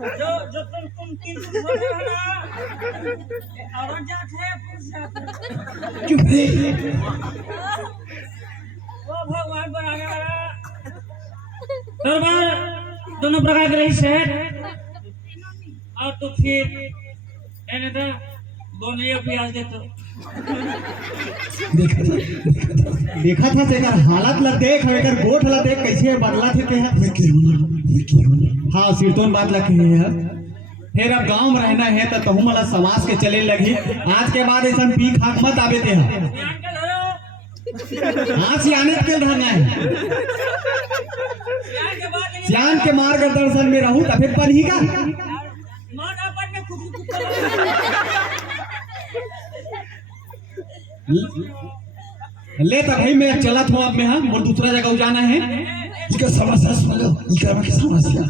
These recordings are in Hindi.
जो तुम तीन बोल रहे हो ना, औरत जात है पुरुष जात है। चुप रे। वो भगवान बनाने वाला दरबार दोनों प्रकार के रही शहर और तो फिर एने तो बोनियो प्याज दे तो देखा था तेरा हालत ला देख एकर गोठ ला देख कैसे बदला थे के मैं केहू हाँ सिरतोन बात लगे है। फिर अब गांव में रहना है तो तहु मला समाज के चले लगी। आज के बाद ऐसा पी खाक मत आवे ते ध्यान के धरो हाँ सियाने के रहना है। ध्यान के बाद नहीं सियान के मार्गदर्शन में रहूं तो फिर पढ़ी का मान अपन में खुद ले तो भाई मैं चला था अब में हाँ मोर दूसरा जगह जाना है। इसका समस्या सुन लो। इसका में समस्या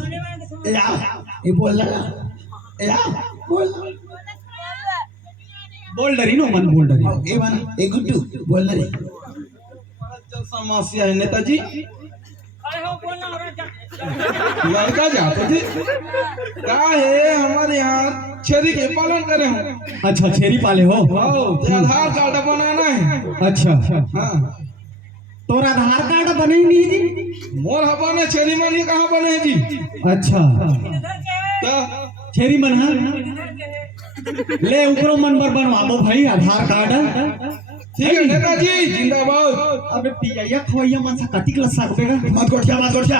ये बोल रहा बोल बोल डरी नो मन बोल डरी ये मान ए गुड्डू बोल रहे समस्या है नेताजी। अरे हो बोलना हो रहा लड़का जाते थे का है हमारे यहाँ छेरी के पालन करे हो। अच्छा छेरी पाले हो तो आधार कार्ड बनाना है। अच्छा हाँ तोर आधार कार्ड बने ही नहीं जी। मोर हवा ने छेरी मनी कहाँ बने जी। अच्छा तो छेरी मन हाँ ले ऊपरो मन पर बनवाबो भाई आधार कार्ड। ठीक है नेताजी जिंदाबाद। अबे पिया खवैया मन से कतिक ल सकबेगा मत गोठिया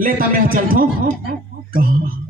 ले तब मैं चलता हूँ कहाँ